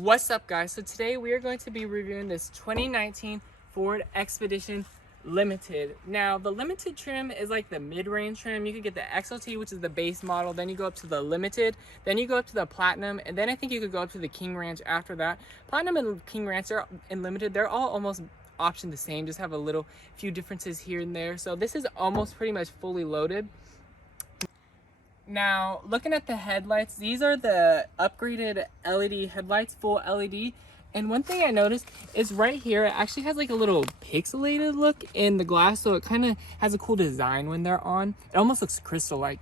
What's up, guys? So today we are going to be reviewing this 2019 Ford Expedition Limited. Now the Limited trim is like the mid-range trim. You could get the XLT, which is the base model, then you go up to the Limited, then you go up to the Platinum, and then I think you could go up to the King Ranch after that. Platinum and King Ranch are in Limited, they're all almost optioned the same, just have a few differences here and there. So this is almost pretty much fully loaded. Now, looking at the headlights, these are the upgraded LED headlights, full LED. And one thing I noticed is right here, it actually has like a little pixelated look in the glass. So it kind of has a cool design when they're on. It almost looks crystal-like.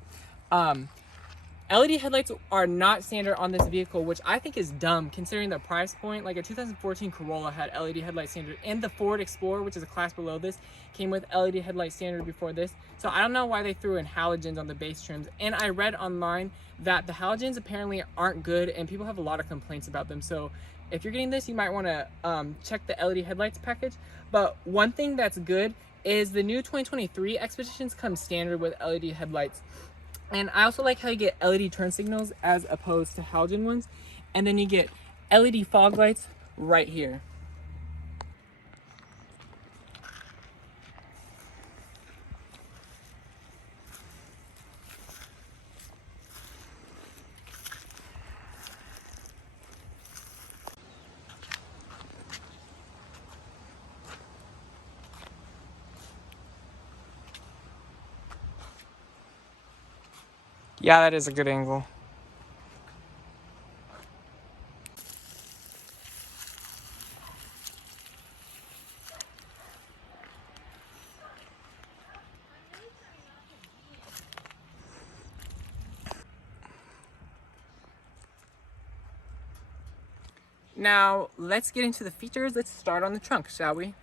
LED headlights are not standard on this vehicle, which I think is dumb considering the price point. Like a 2014 Corolla had LED headlight standard, and the Ford Explorer, which is a class below this, came with LED headlight standard before this. So I don't know why they threw in halogens on the base trims. And I read online that the halogens apparently aren't good and people have a lot of complaints about them. So if you're getting this, you might want to check the LED headlights package. But one thing that's good is the new 2023 Expeditions come standard with LED headlights. And I also like how you get LED turn signals as opposed to halogen ones. And then you get LED fog lights right here. Yeah, that is a good angle. Now, let's get into the features. Let's start on the trunk, shall we?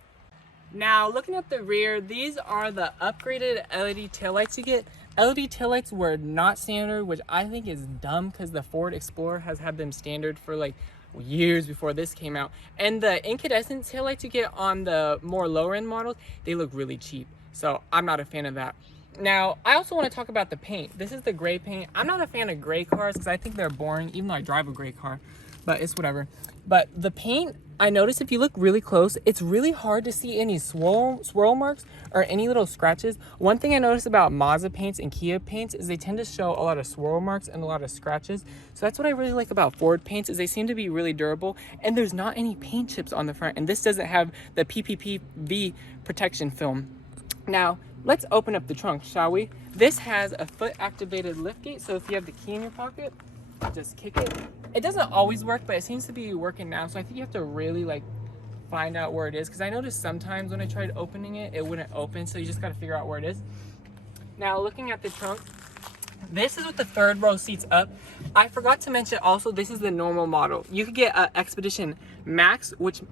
Now, looking at the rear, these are the upgraded LED taillights you get. LED taillights were not standard, which I think is dumb because the Ford Explorer has had them standard for like years before this came out. And the incandescent taillights you get on the more lower end models, they look really cheap. So I'm not a fan of that. Now, I also want to talk about the paint. This is the gray paint. I'm not a fan of gray cars because I think they're boring, even though I drive a gray car, but it's whatever. But the paint, I noticed if you look really close, it's really hard to see any swirl marks or any little scratches. One thing I noticed about Mazda paints and Kia paints is they tend to show a lot of swirl marks and a lot of scratches. So that's what I really like about Ford paints, is they seem to be really durable and there's not any paint chips on the front. And this doesn't have the PPPV protection film. Now, let's open up the trunk, shall we? This has a foot activated liftgate, so if you have the key in your pocket, just kick it. It doesn't always work, but it seems to be working now, so I think you have to really like find out where it is, because I noticed sometimes when I tried opening it, it wouldn't open, so you just got to figure out where it is. Now, looking at the trunk, this is with the third row seats up. I forgot to mention also, this is the normal model. You could get an Expedition Max, which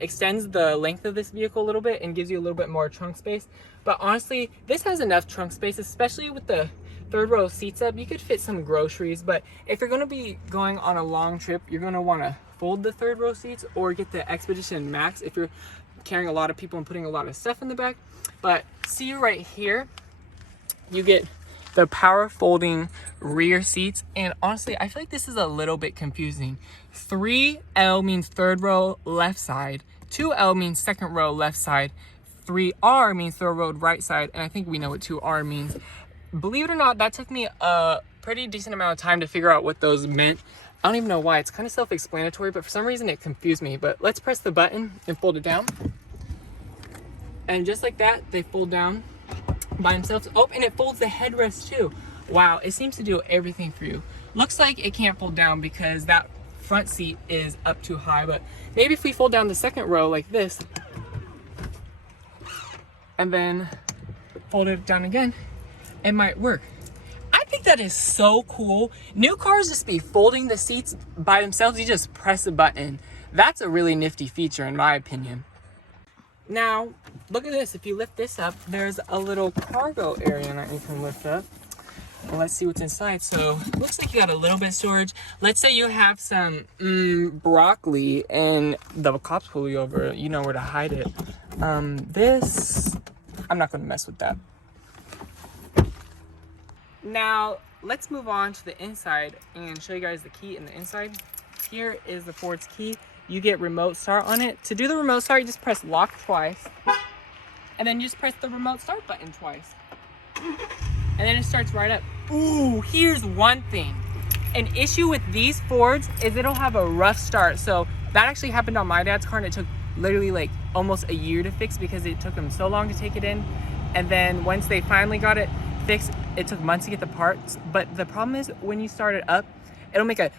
extends the length of this vehicle a little bit and gives you a little bit more trunk space. But honestly, this has enough trunk space, especially with the third row seats up. You could fit some groceries, but if you're going to be going on a long trip, you're going to want to fold the third row seats or get the Expedition Max if you're carrying a lot of people and putting a lot of stuff in the back. But see right here, you get the power folding rear seats. And honestly, I feel like this is a little bit confusing. 3L means third row left side, 2L means second row left side, 3R means third row right side, and I think we know what 2R means. Believe it or not, that took me a pretty decent amount of time to figure out what those meant. I don't even know why. It's kind of self-explanatory, but for some reason it confused me. But let's press the button and fold it down. And just like that, they fold down by themselves. Oh, and it folds the headrest too. Wow, it seems to do everything for you. Looks like it can't fold down because that front seat is up too high, but maybe if we fold down the second row like this, and then fold it down again, it might work. I think that is so cool. New cars just be folding the seats by themselves. You just press a button. That's a really nifty feature in my opinion. Now, look at this. If you lift this up, there's a little cargo area that you can lift up. Well, let's see what's inside. So, looks like you got a little bit of storage. Let's say you have some broccoli and the cops pull you over. You know where to hide it. This, I'm not going to mess with that. Now, let's move on to the inside and show you guys the key in the inside. here is the Ford's key. You get remote start on it. To do the remote start, you just press lock twice, and then you just press the remote start button twice, and then it starts right up. Ooh, here's one thing. An issue with these Fords is it'll have a rough start. So that actually happened on my dad's car, and it took literally like almost a year to fix because it took them so long to take it in. And then once they finally got it fixed, it took months to get the parts. But the problem is when you start it up, it'll make a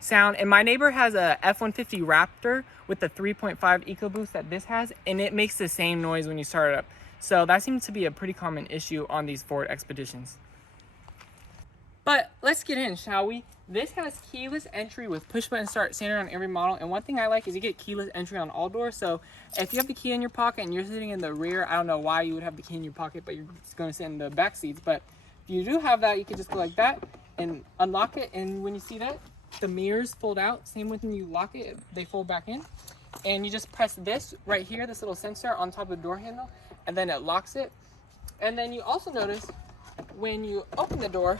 sound. And my neighbor has a F-150 Raptor with the 3.5 EcoBoost that this has, and it makes the same noise when you start it up. So that seems to be a pretty common issue on these Ford Expeditions. But let's get in, shall we? This has keyless entry with push button start standard on every model. And one thing I like is you get keyless entry on all doors. So if you have the key in your pocket and you're sitting in the rear, I don't know why you would have the key in your pocket, but you're just going to sit in the back seats. But if you do have that, you can just go like that and unlock it. And when you see that, the mirrors fold out. Same with when you lock it, they fold back in. And you just press this right here, this little sensor on top of the door handle, and then it locks it. And then you also notice when you open the door,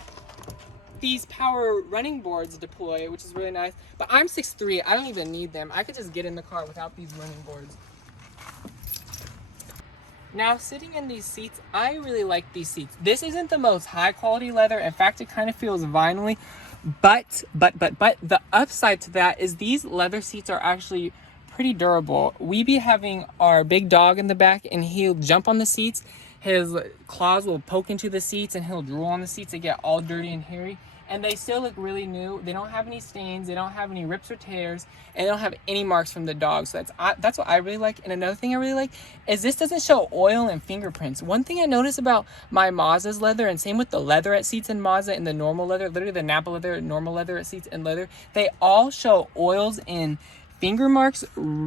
these power running boards deploy, which is really nice. But I'm 6'3", I don't even need them. I could just get in the car without these running boards. Now, sitting in these seats, I really like these seats. This isn't the most high quality leather. In fact, it kind of feels vinyl-y. But the upside to that is these leather seats are actually pretty durable. We be having our big dog in the back, and he'll jump on the seats. His claws will poke into the seats, and he'll drool on the seats. They get all dirty and hairy, and they still look really new. They don't have any stains, they don't have any rips or tears, and they don't have any marks from the dog. So that's what I really like. And another thing I really like is this doesn't show oil and fingerprints. One thing I noticed about my Mazda's leather, and same with the leatherette seats in Mazda and the normal leather, literally the Napa leather, normal leatherette seats and leather, they all show oils and finger marks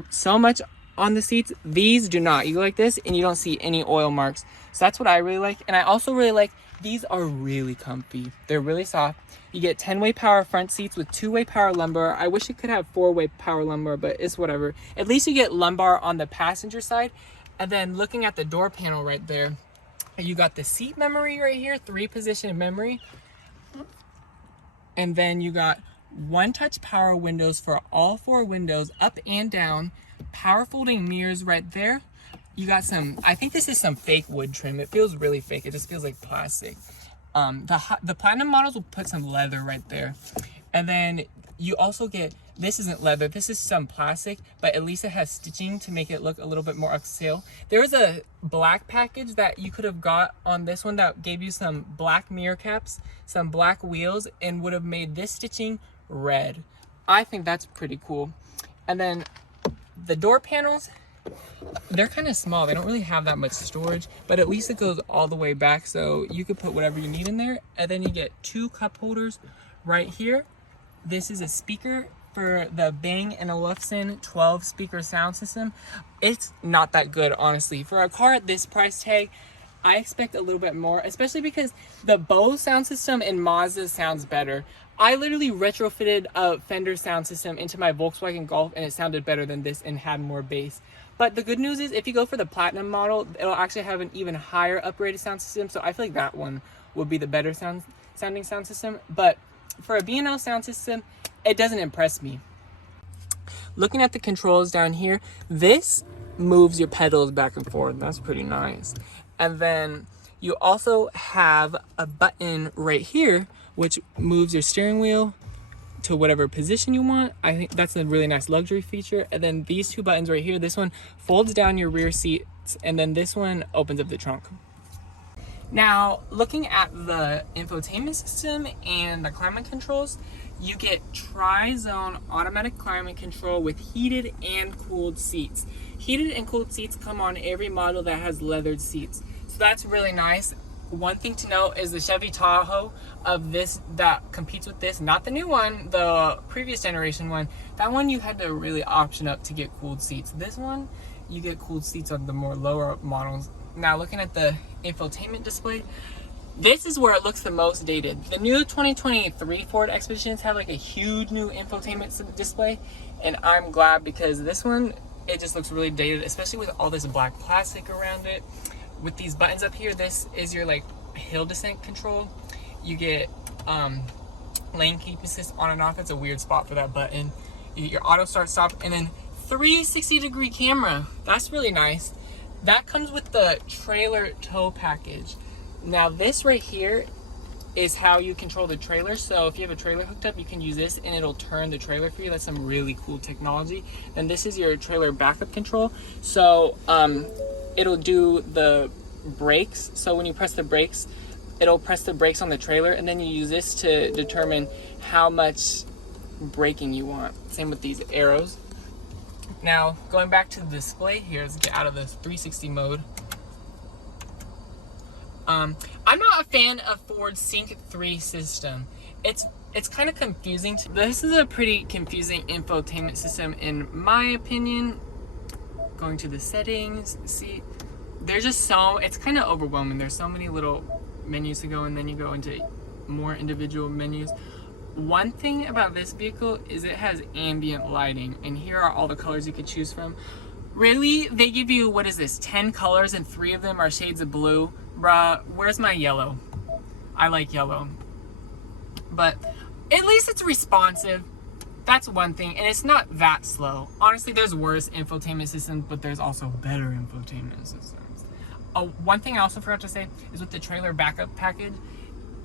so much on the seats. These do not. You go like this and you don't see any oil marks. So that's what I really like. And I also really like, these are really comfy. They're really soft. You get 10-way power front seats with 2-way power lumbar. I wish it could have 4-way power lumbar, but it's whatever. At least you get lumbar on the passenger side. And then looking at the door panel right there, you got the seat memory right here, 3-position memory. And then you got 1-touch power windows for all 4 windows, up and down. Power folding mirrors right there. You got some, I think this is some fake wood trim. It feels really fake. It just feels like plastic. The platinum models will put some leather right there. And then you also get, this isn't leather, this is some plastic, but at least it has stitching to make it look a little bit more upscale. There was a black package that you could have got on this one that gave you some black mirror caps, some black wheels, and would have made this stitching red. I think that's pretty cool. And then the door panels, they're kind of small. They don't really have that much storage, but at least it goes all the way back, so you could put whatever you need in there. And then you get 2 cup holders right here. This is a speaker for the Bang & Olufsen 12 speaker sound system. It's not that good, honestly. For a car at this price tag, I expect a little bit more, especially because the Bose sound system in Mazda sounds better. I literally retrofitted a Fender sound system into my Volkswagen Golf, and it sounded better than this and had more bass. But the good news is, if you go for the Platinum model, it'll actually have an even higher upgraded sound system. So I feel like that one would be the better sounding sound system. But for a B&L sound system, it doesn't impress me. Looking at the controls down here, this moves your pedals back and forth. That's pretty nice. And then you also have a button right here, which moves your steering wheel to whatever position you want. I think that's a really nice luxury feature. And then these 2 buttons right here, this one folds down your rear seats, and then this one opens up the trunk. Now, looking at the infotainment system and the climate controls, you get tri-zone automatic climate control with heated and cooled seats. Heated and cooled seats come on every model that has leathered seats. So that's really nice. One thing to note is the Chevy Tahoe of this that competes with this, not the new one, the previous generation one. That one you had to really option up to get cooled seats. This one, you get cooled seats on the more lower models. Now looking at the infotainment display, this is where it looks the most dated. The new 2023 Ford Expeditions have like a huge new infotainment display, and I'm glad, because this one, it just looks really dated, especially with all this black plastic around it. With these buttons up here, this is your like hill descent control. You get lane keep assist on and off. It's a weird spot for that button. You get your auto start stop, and then 360-degree camera. That's really nice. That comes with the trailer tow package. Now this right here is how you control the trailer. So if you have a trailer hooked up, you can use this and it'll turn the trailer for you. That's some really cool technology. And this is your trailer backup control. So it'll do the brakes. So when you press the brakes, it'll press the brakes on the trailer, and then you use this to determine how much braking you want. Same with these arrows. Now going back to the display here, let's get out of the 360 mode. I'm not a fan of Ford's Sync 3 system. It's kind of confusing. This is a pretty confusing infotainment system in my opinion. Going to the settings, see, there's just so, it's kind of overwhelming. There's so many little menus to go, and then you go into more individual menus. One thing about this vehicle is it has ambient lighting, and here are all the colors you could choose from. Really, they give you, what is this, 10 colors, and 3 of them are shades of blue. Bruh, where's my yellow? I like yellow. But at least it's responsive. That's one thing, and it's not that slow. Honestly, there's worse infotainment systems, but there's also better infotainment systems. One thing I also forgot to say is with the trailer backup package,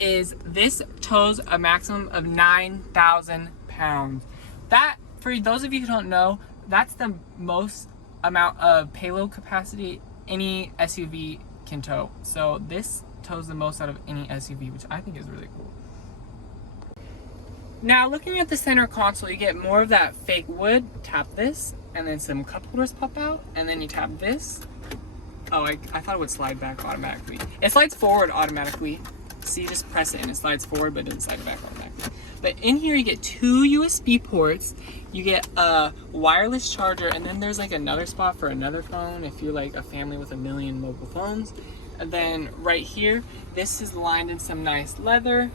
is this tows a maximum of 9,000 pounds. That, for those of you who don't know, that's the most amount of payload capacity any SUV can tow. So this tows the most out of any SUV, which I think is really cool. Now looking at the center console, you get more of that fake wood. Tap this, and then some cup holders pop out, and then you tap this. Oh, I thought it would slide back automatically. It slides forward automatically. See, just press it and it slides forward, but it doesn't slide back automatically. But in here you get 2 USB ports, you get a wireless charger, and then there's like another spot for another phone if you're like a family with a million mobile phones. And then right here, this is lined in some nice leather.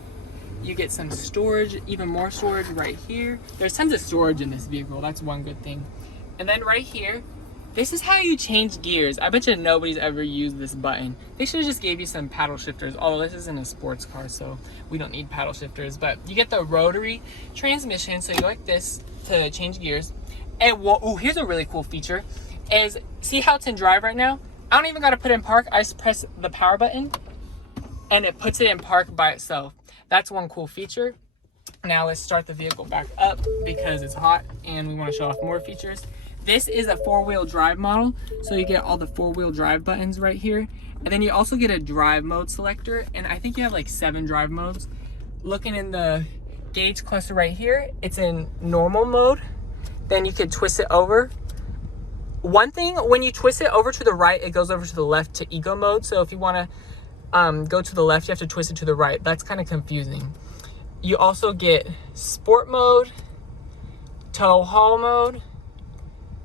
You get some storage, even more storage right here. There's tons of storage in this vehicle, that's one good thing. And then right here, this is how you change gears. I bet you nobody's ever used this button. They should have just gave you some paddle shifters, although this isn't a sports car, so we don't need paddle shifters. But you get the rotary transmission, so you go like this to change gears. And here's a really cool feature, is see how it's in drive right now? I don't even gotta put it in park. I just press the power button and it puts it in park by itself. That's one cool feature. Now let's start the vehicle back up because it's hot and we wanna show off more features. This is a 4-wheel drive model, so you get all the 4-wheel drive buttons right here. And then you also get a drive mode selector, and I think you have like 7 drive modes. Looking in the gauge cluster right here, it's in normal mode. Then you could twist it over. One thing, when you twist it over to the right, it goes over to the left to eco mode. So if you wanna go to the left, you have to twist it to the right. That's kind of confusing. You also get sport mode, tow haul mode,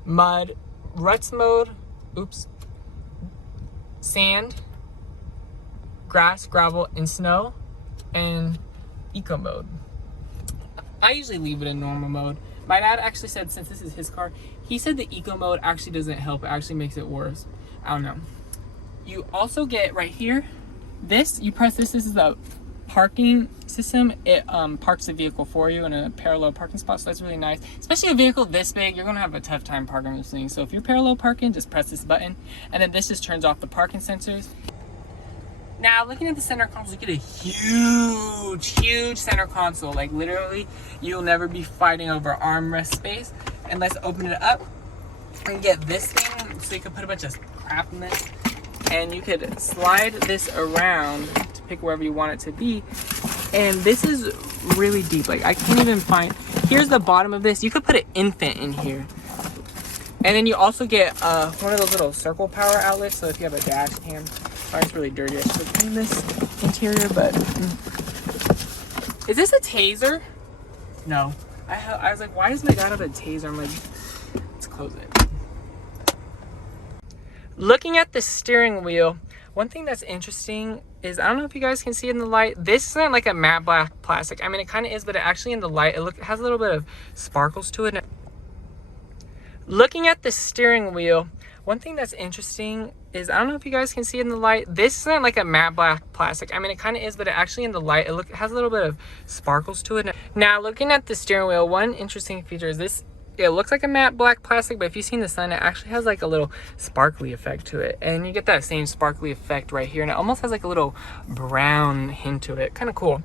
mud, ruts mode, sand, grass, gravel, and snow, and eco mode. I usually leave it in normal mode. My dad actually said, since this is his car, he said the eco mode actually doesn't help, it actually makes it worse. I don't know. You also get right here, this, you press this is the parking system. It parks the vehicle for you in a parallel parking spot, so that's really nice. Especially a vehicle this big, you're gonna have a tough time parking this thing. So if you're parallel parking, just press this button, and then this just turns off the parking sensors. Now looking at the center console, you get a huge center console. Like literally, you'll never be fighting over armrest space. And let's open it up and get this thing, so you can put a bunch of crap in this. And you could slide this around to pick wherever you want it to be. And this is really deep. Like I can't even find, here's the bottom of this. You could put an infant in here. And then you also get one of those little circle power outlets. So if you have a dash cam, sorry, it's really dirty. I should have cleaned this interior, but. Is this a taser? No. I was like, why does my dad have a taser? I'm like, let's close it. Looking at the steering wheel, one thing that's interesting is, I don't know if you guys can see in the light, this isn't like a matte black plastic. I mean, it kind of is, but it actually in the light, it has a little bit of sparkles to it. Looking at the steering wheel, one thing that's interesting is, I don't know if you guys can see in the light, this isn't like a matte black plastic. I mean, it kind of is, but it actually in the light, it has a little bit of sparkles to it. Now, looking at the steering wheel, one interesting feature is this, it looks like a matte black plastic, but if you see in the sun, it actually has like a little sparkly effect to it. And you get that same sparkly effect right here, and it almost has like a little brown hint to it. Kind of cool.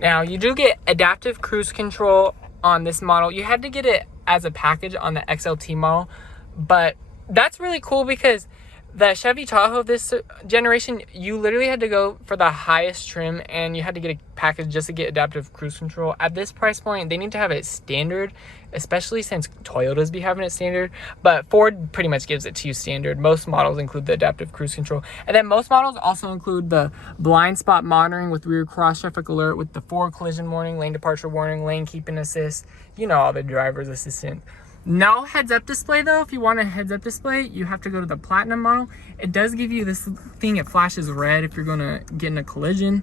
Now, you do get adaptive cruise control on this model. You had to get it as a package on the XLT model, but that's really cool because the Chevy Tahoe this generation, you literally had to go for the highest trim and you had to get a package just to get adaptive cruise control. At this price point, they need to have it standard, especially since Toyotas be having it standard, but Ford pretty much gives it to you standard. Most models include the adaptive cruise control. And then most models also include the blind spot monitoring with rear cross traffic alert, with the forward collision warning, lane departure warning, lane keeping assist, you know, all the driver's assistant. No heads-up display though. If you want a heads-up display, you have to go to the Platinum model. It does give you this thing, it flashes red if you're gonna get in a collision.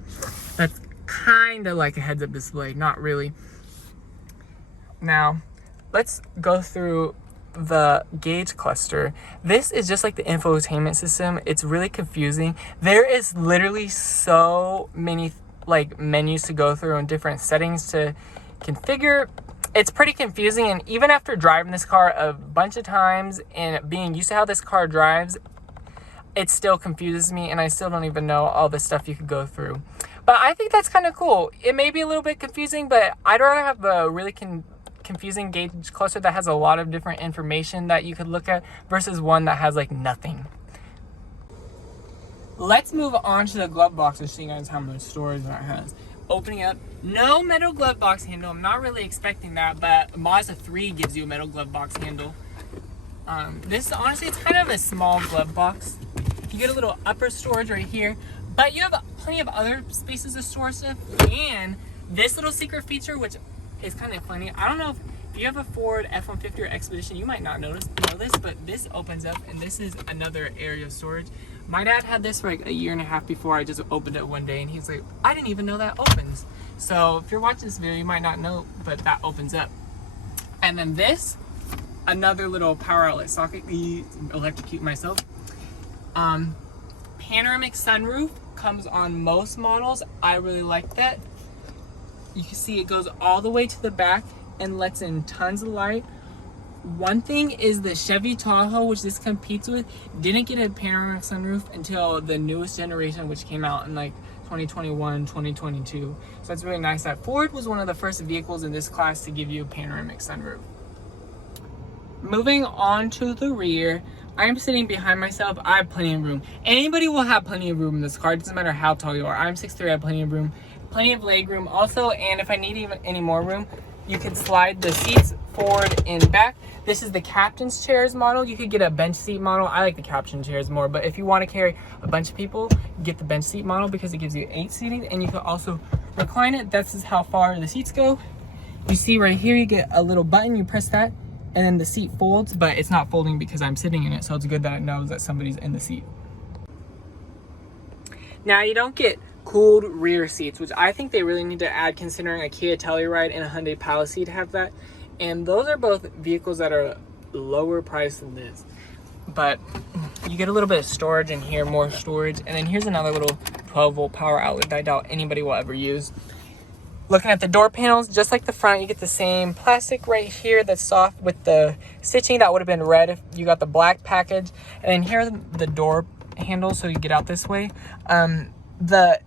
That's kind of like a heads-up display, not really. Now, let's go through the gauge cluster. This is just like the infotainment system. It's really confusing. There is literally so many like menus to go through and different settings to configure. It's pretty confusing, and even after driving this car a bunch of times and being used to how this car drives, it still confuses me, and I still don't even know all the stuff you could go through. But I think that's kind of cool. It may be a little bit confusing, but I'd rather have a really confusing gauge cluster that has a lot of different information that you could look at versus one that has like nothing. Let's move on to the glove box to show you guys how much storage that has. Opening up, no metal glove box handle. I'm not really expecting that, but Mazda 3 gives you a metal glove box handle. This honestly, it's kind of a small glove box. You get a little upper storage right here, but you have plenty of other spaces to store stuff. And this little secret feature, which is kind of funny. I don't know if you have a Ford F-150 or Expedition, you might not know this, but this opens up, and this is another area of storage. My dad had this for like a year and a half before. I just opened it one day and he's like, I didn't even know that opens. So if you're watching this video, you might not know, but that opens up. And then this, another little power outlet socket, electrocute myself. Panoramic sunroof comes on most models. I really like that. You can see it goes all the way to the back and lets in tons of light. One thing is the Chevy Tahoe, which this competes with, didn't get a panoramic sunroof until the newest generation, which came out in like 2021, 2022. So that's really nice that Ford was one of the first vehicles in this class to give you a panoramic sunroof. Moving on to the rear, I'm sitting behind myself. I have plenty of room. Anybody will have plenty of room in this car. It doesn't matter how tall you are. I'm 6'3", I have plenty of room. Plenty of leg room also, and if I need even any more room, you can slide the seats forward and back. This is the captain's chairs model. You could get a bench seat model. I like the captain chairs more, but if you want to carry a bunch of people, get the bench seat model because it gives you 8 seating, and you can also recline it. This is how far the seats go. You see right here, you get a little button, you press that, and then the seat folds, but it's not folding because I'm sitting in it, so it's good that it knows that somebody's in the seat. Now, you don't get cooled rear seats, which I think they really need to add considering a Kia Telluride and a Hyundai Palisade have that. And those are both vehicles that are lower priced than this. But you get a little bit of storage in here, more storage. And then here's another little 12-volt power outlet that I doubt anybody will ever use. Looking at the door panels, just like the front, you get the same plastic right here that's soft with the stitching that would have been red if you got the black package. And then here are the door handles so you get out this way. The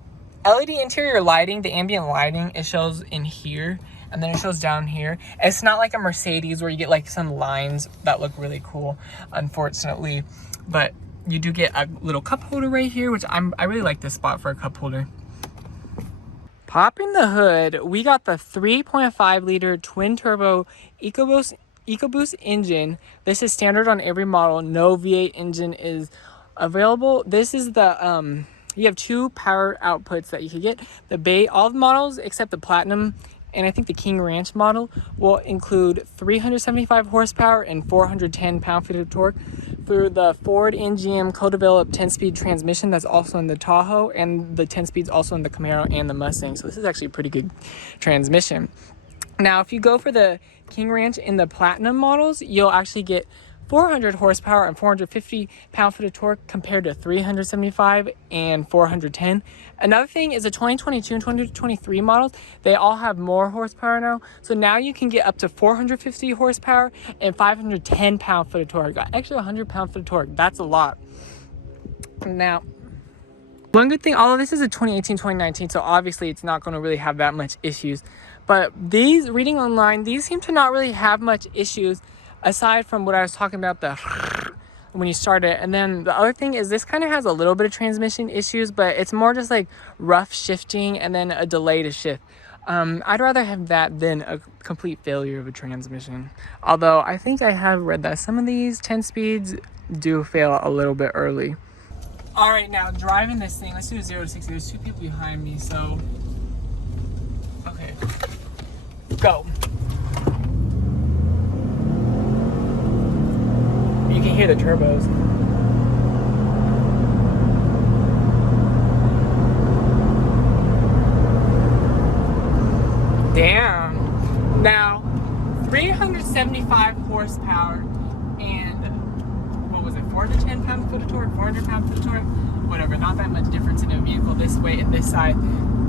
LED interior lighting, the ambient lighting, it shows in here and then it shows down here. It's not like a Mercedes where you get like some lines that look really cool, unfortunately, but you do get a little cup holder right here, which I really like this spot for a cup holder. Popping the hood, we got the 3.5 liter twin turbo EcoBoost engine. This is standard on every model. No V8 engine is available. This is the you have 2 power outputs that you can get. All the models except the Platinum and I think the King Ranch model will include 375 horsepower and 410 pound-feet of torque. For the Ford and GM co-developed 10-speed transmission that's also in the Tahoe, and the 10-speed's also in the Camaro and the Mustang. So this is actually a pretty good transmission. Now, if you go for the King Ranch in the Platinum models, you'll actually get 400 horsepower and 450 pound-foot of torque compared to 375 and 410. Another thing is the 2022 and 2023 models, they all have more horsepower now. So now you can get up to 450 horsepower and 510 pound-foot of torque. Actually 100 pound-foot of torque, that's a lot. Now, one good thing, all of this is a 2018, 2019, so obviously it's not going to really have that much issues. But these, reading online, these seem to not really have much issues aside from what I was talking about, the when you start it. And then the other thing is this kind of has a little bit of transmission issues, but it's more just like rough shifting and then a delay to shift. I'd rather have that than a complete failure of a transmission. Although I think I have read that some of these 10 speeds do fail a little bit early. All right, now driving this thing, let's do 0 to 60. There's two people behind me, so okay, go. You can hear the turbos. Damn. Now, 375 horsepower and what was it, 410 pound-foot of torque, 400 pound-foot of torque, whatever, not that much difference in a vehicle this way and this side.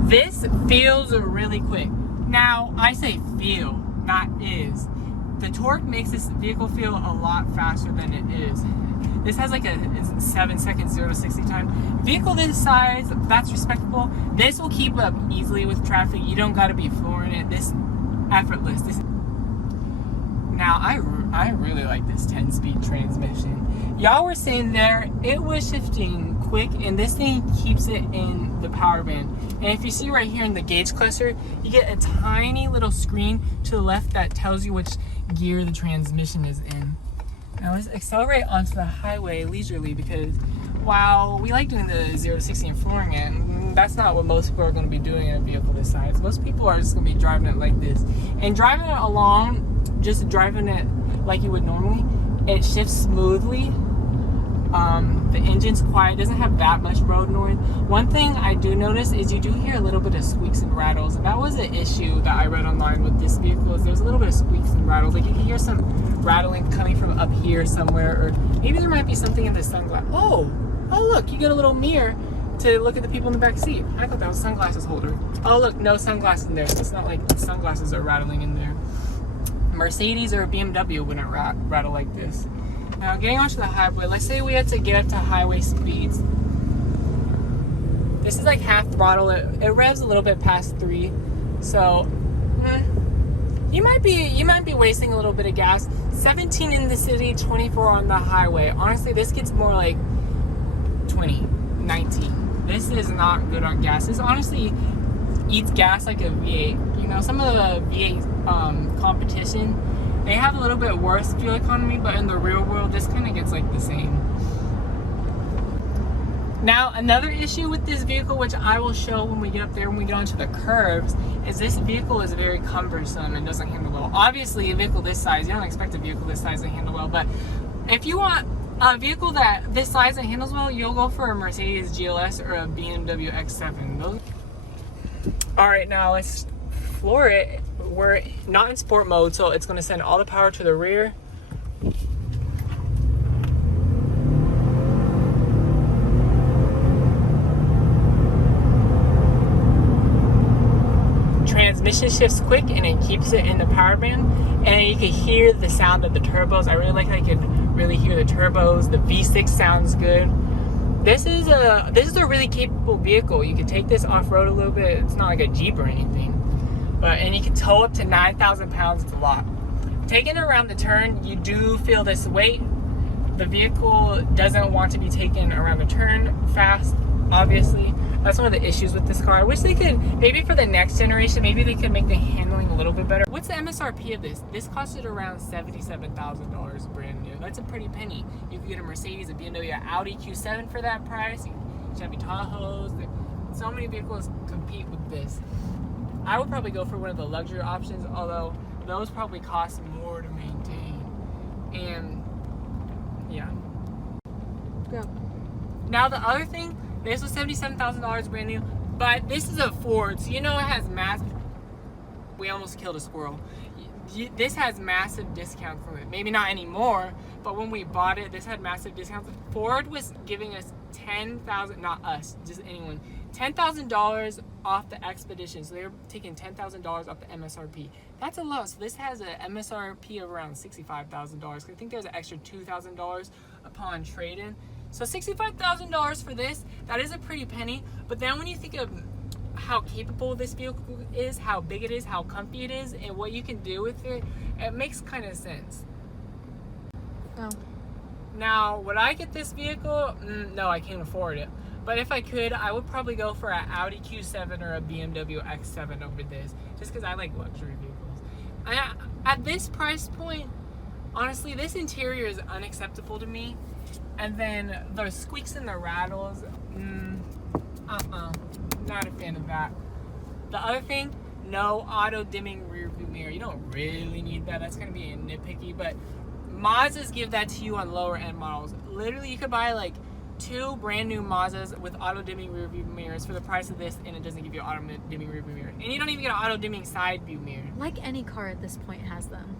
This feels really quick. Now, I say feel, not is. The torque makes this vehicle feel a lot faster than it is. This has like a 7 seconds 0 to 60 time. Vehicle this size, that's respectable. This will keep up easily with traffic. You don't gotta be flooring it. This effortless. This. Now, I really like this 10-speed transmission. Y'all were saying there, it was shifting quick, and this thing keeps it in the power band. And if you see right here in the gauge cluster, you get a tiny little screen to the left that tells you which gear the transmission is in. Now let's accelerate onto the highway leisurely, because while we like doing the 0 to 60 and flooring it, that's not what most people are going to be doing in a vehicle this size. Most people are just going to be driving it like this. And driving it along, just driving it like you would normally, it shifts smoothly. The engine's quiet, doesn't have that much road noise. One thing I do notice is you do hear a little bit of squeaks and rattles, and that was an issue that I read online with this vehicle, is there's a little bit of squeaks and rattles. Like you can hear some rattling coming from up here somewhere, or maybe there might be something in the sunglasses. Oh look, you get a little mirror to look at the people in the back seat. I thought that was a sunglasses holder. Oh look, no sunglasses in there. It's not like sunglasses are rattling in there. Mercedes or BMW wouldn't rattle like this. Now getting onto the highway, let's say we had to get up to highway speeds. This is like half throttle. It revs a little bit past 3, so you might be wasting a little bit of gas. 17 in the city, 24 on the highway. Honestly, this gets more like 20, 19. This is not good on gas. This honestly eats gas like a V8. You know, some of the V8 competition, they have a little bit worse fuel economy, but in the real world, this kind of gets like the same. Now, another issue with this vehicle, which I will show when we get up there, when we get onto the curves, is this vehicle is very cumbersome and doesn't handle well. Obviously, a vehicle this size, you don't expect a vehicle this size to handle well, but if you want a vehicle that this size and handles well, you'll go for a Mercedes GLS or a BMW X7. All right, now let's floor it. We're not in sport mode, so it's going to send all the power to the rear. Transmission shifts quick and it keeps it in the power band, and you can hear the sound of the turbos. I really like how you can really hear the turbos. The V6 sounds good. This is a really capable vehicle. You can take this off-road a little bit. It's not like a Jeep or anything. And you can tow up to 9,000 pounds. It's a lot. Taking it around the turn, you do feel this weight. The vehicle doesn't want to be taken around the turn fast, obviously. That's one of the issues with this car. I wish they could, maybe for the next generation, maybe they could make the handling a little bit better. What's the MSRP of this? This costed around $77,000 brand new. That's a pretty penny. You could get a Mercedes, a BMW, an Audi Q7 for that price. Chevy Tahoes. So many vehicles compete with this. I would probably go for one of the luxury options, although those probably cost more to maintain. And yeah. Go. Now the other thing, this was $77,000 brand new, but this is a Ford, so you know it has mass. We almost killed a squirrel. this has massive discounts from it. Maybe not anymore, but when we bought it, this had massive discounts. Ford was giving us $10,000, not us, just anyone, $10,000 off the Expedition. So they were taking $10,000 off the MSRP. That's a lot. So this has an MSRP of around $65,000. I think there's an extra $2,000 upon trade-in. So $65,000 for this, that is a pretty penny. But then when you think of how capable this vehicle is, how big it is, how comfy it is, and what you can do with it, it makes kind of sense. Oh. Now, would I get this vehicle? No, I can't afford it. But if I could, I would probably go for an Audi Q7 or a BMW X7 over this, just because I like luxury vehicles. At this price point, honestly, this interior is unacceptable to me. And then the squeaks and the rattles, not a fan of that. The other thing, no auto dimming rear view mirror. You don't really need that. That's gonna be nitpicky, but Mazdas give that to you on lower end models. Literally, you could buy like 2 brand new Mazdas with auto dimming rear view mirrors for the price of this, and it doesn't give you auto dimming rear view mirror. And you don't even get an auto dimming side view mirror. Like any car at this point has them.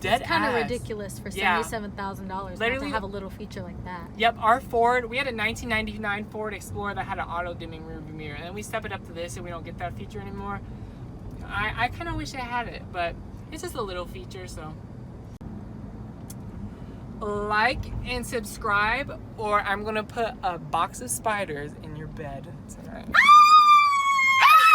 Dead It's kind of ass. ridiculous for Yeah. $77,000 not to Literally- have a little feature like that. Yep, our Ford, we had a 1999 Ford Explorer that had an auto dimming rear view mirror, and then we step it up to this and we don't get that feature anymore. I kind of wish I had it, but it's just a little feature, so. Like and subscribe, or I'm gonna put a box of spiders in your bed tonight.